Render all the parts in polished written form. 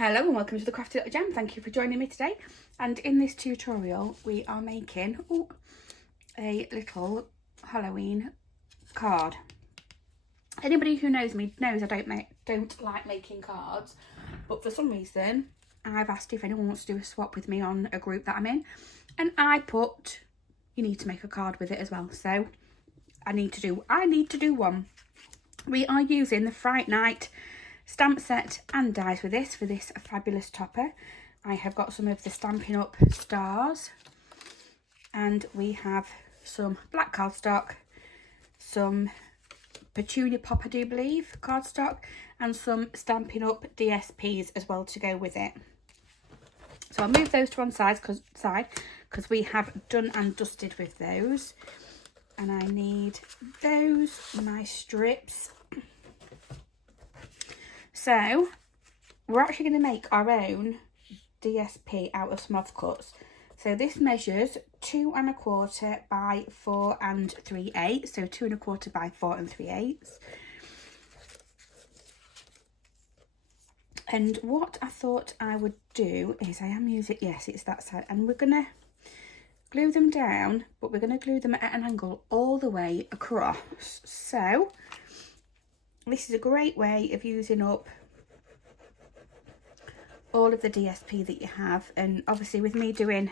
Hello and welcome to the Crafty Little Gem. Thank you for joining me today. And in this tutorial we are making a little Halloween card. Anybody who knows me knows I don't like making cards, but for some reason I've asked if anyone wants to do a swap with me on a group that I'm in, and I put you need to make a card with it as well. So I need to do one. We are using the Fright Night stamp set and dies with this for this fabulous topper. I have got some of the Stampin' Up stars, and we have some black cardstock, some Petunia Pop, I do believe, cardstock, and some Stampin' Up DSPs as well to go with it. So I'll move those to one side because we have done and dusted with those, and I need those, my strips. So we're actually going to make our own DSP out of some offcuts. So this measures 2 1/4 by 4 3/8. So 2 1/4 by 4 3/8. And what I thought I would do is I am using, yes, it's that side, and we're going to glue them down, but we're going to glue them at an angle all the way across. So this is a great way of using up all of the DSP that you have. And obviously with me doing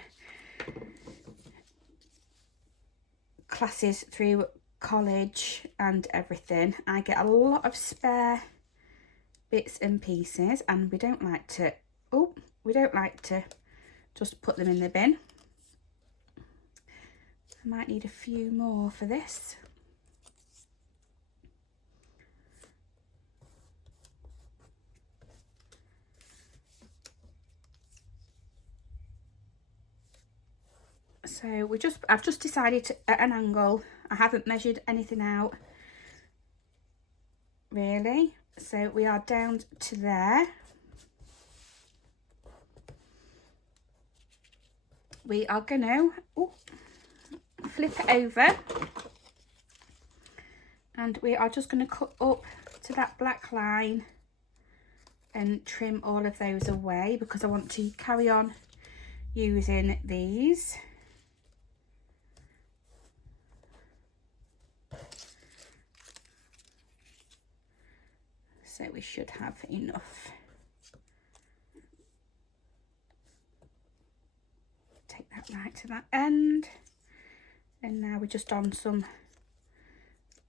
classes through college and everything, I get a lot of spare bits and pieces, and we don't like to just put them in the bin. I might need a few more for this. So I've just decided to, at an angle. I haven't measured anything out really. So we are down to there. We are going to flip it over, and we are just going to cut up to that black line and trim all of those away because I want to carry on using these. So we should have enough. Take that right to that end. And now we're just on some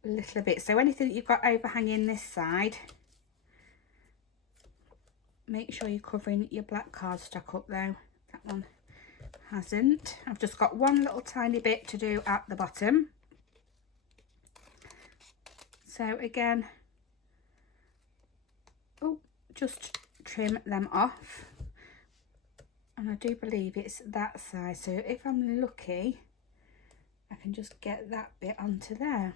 little bits. So anything that you've got overhanging this side, make sure you're covering your black cardstock up though. That one hasn't. I've just got one little tiny bit to do at the bottom. So again, just trim them off, and I do believe it's that side, so if I'm lucky I can just get that bit onto there.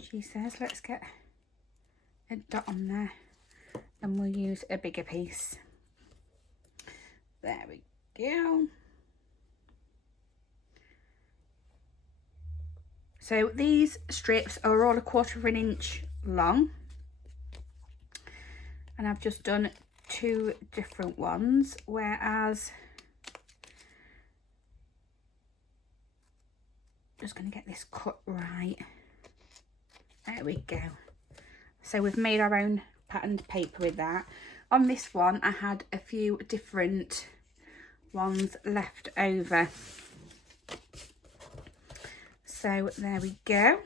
She says let's get a dot on there, and we'll use a bigger piece. There we go. So these strips are all 1/4 inch long, and I've just done 2 different ones, whereas just going to get this cut right. There we go. So we've made our own patterned paper with that. On this one I had a few different ones left over. So there we go.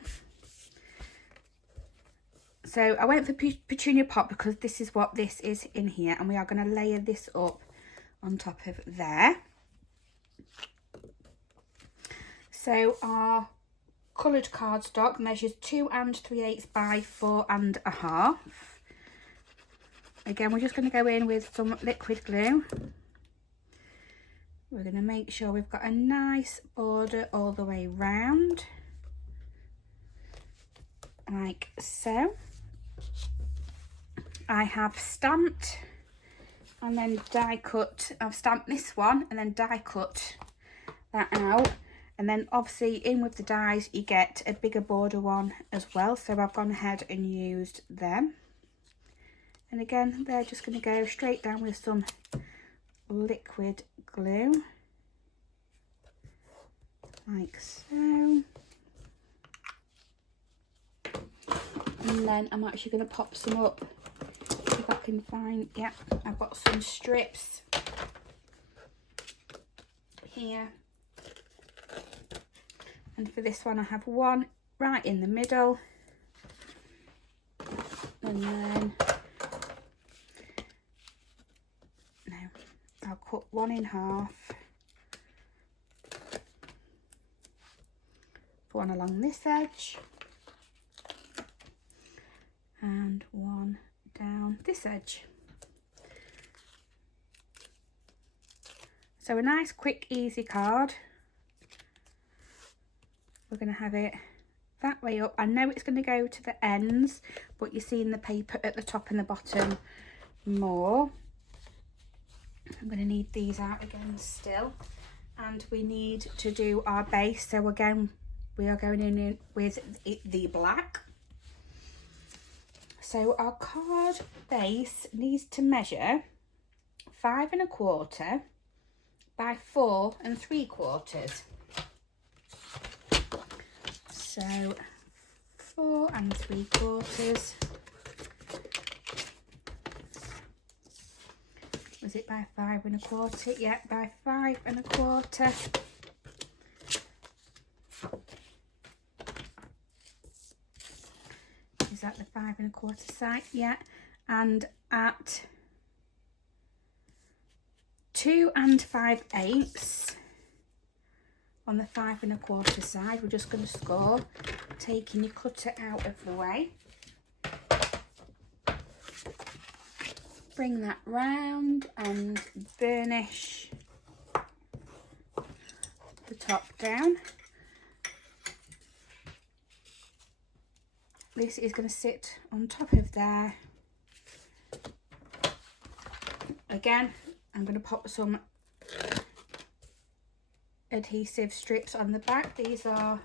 So I went for Petunia Pop because this is what this is in here, and we are going to layer this up on top of there. So our coloured cardstock measures 2 3/8 by 4 1/2. Again, we're just going to go in with some liquid glue. We're going to make sure we've got a nice border all the way round, like so. I have stamped and then die cut. I've stamped this one and then die cut that out, And then obviously in with the dies you get a bigger border one as well, so I've gone ahead and used them. And again, they're just going to go straight down with some liquid glue, like so. And then I'm actually going to pop some up, if I can find, yeah, I've got some strips here. And for this one I have one right in the middle. And then, no, I'll cut one in half. Put one along this edge. And one down this edge. So a nice, quick, easy card. We're going to have it that way up. I know it's going to go to the ends, but you're seeing the paper at the top and the bottom more. I'm going to need these out again still. And we need to do our base. So again, we are going in with the black. So our card base needs to measure 5 1/4 by 4 3/4. So 4 3/4. Was it by 5 1/4? Yeah, by 5 1/4. Is that the 5 1/4 side? Yeah, and at 2 5/8 on the 5 1/4 side, we're just going to score, taking your cutter out of the way. Bring that round and burnish the top down. This is going to sit on top of there. Again, I'm going to pop some adhesive strips on the back. These are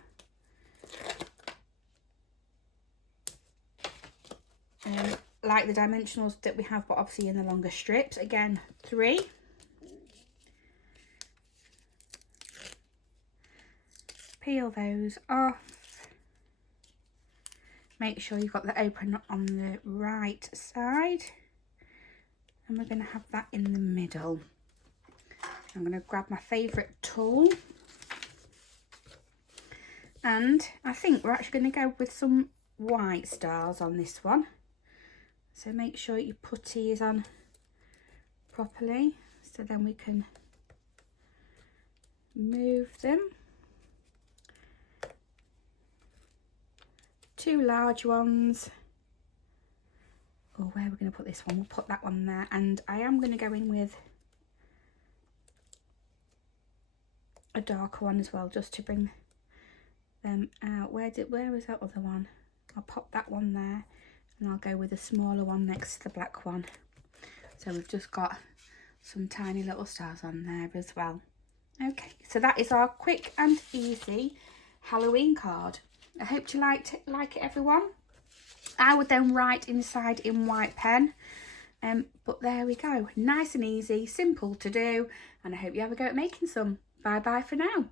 like the dimensionals that we have, but obviously in the longer strips. Again, 3. Peel those off. Make sure you've got the open on the right side. And we're going to have that in the middle. I'm going to grab my favourite tool. And I think we're actually going to go with some white stars on this one. So make sure your putty is on properly, so then we can move them. 2 large ones. Oh, where are we going to put this one? We'll put that one there. And I am going to go in with a darker one as well, just to bring them out. Where was that other one? I'll pop that one there, and I'll go with a smaller one next to the black one. So we've just got some tiny little stars on there as well. Okay, so that is our quick and easy Halloween card. I hope you like it, everyone. I would then write inside in white pen, but there we go. Nice and easy, simple to do, and I hope you have a go at making some. Bye bye for now.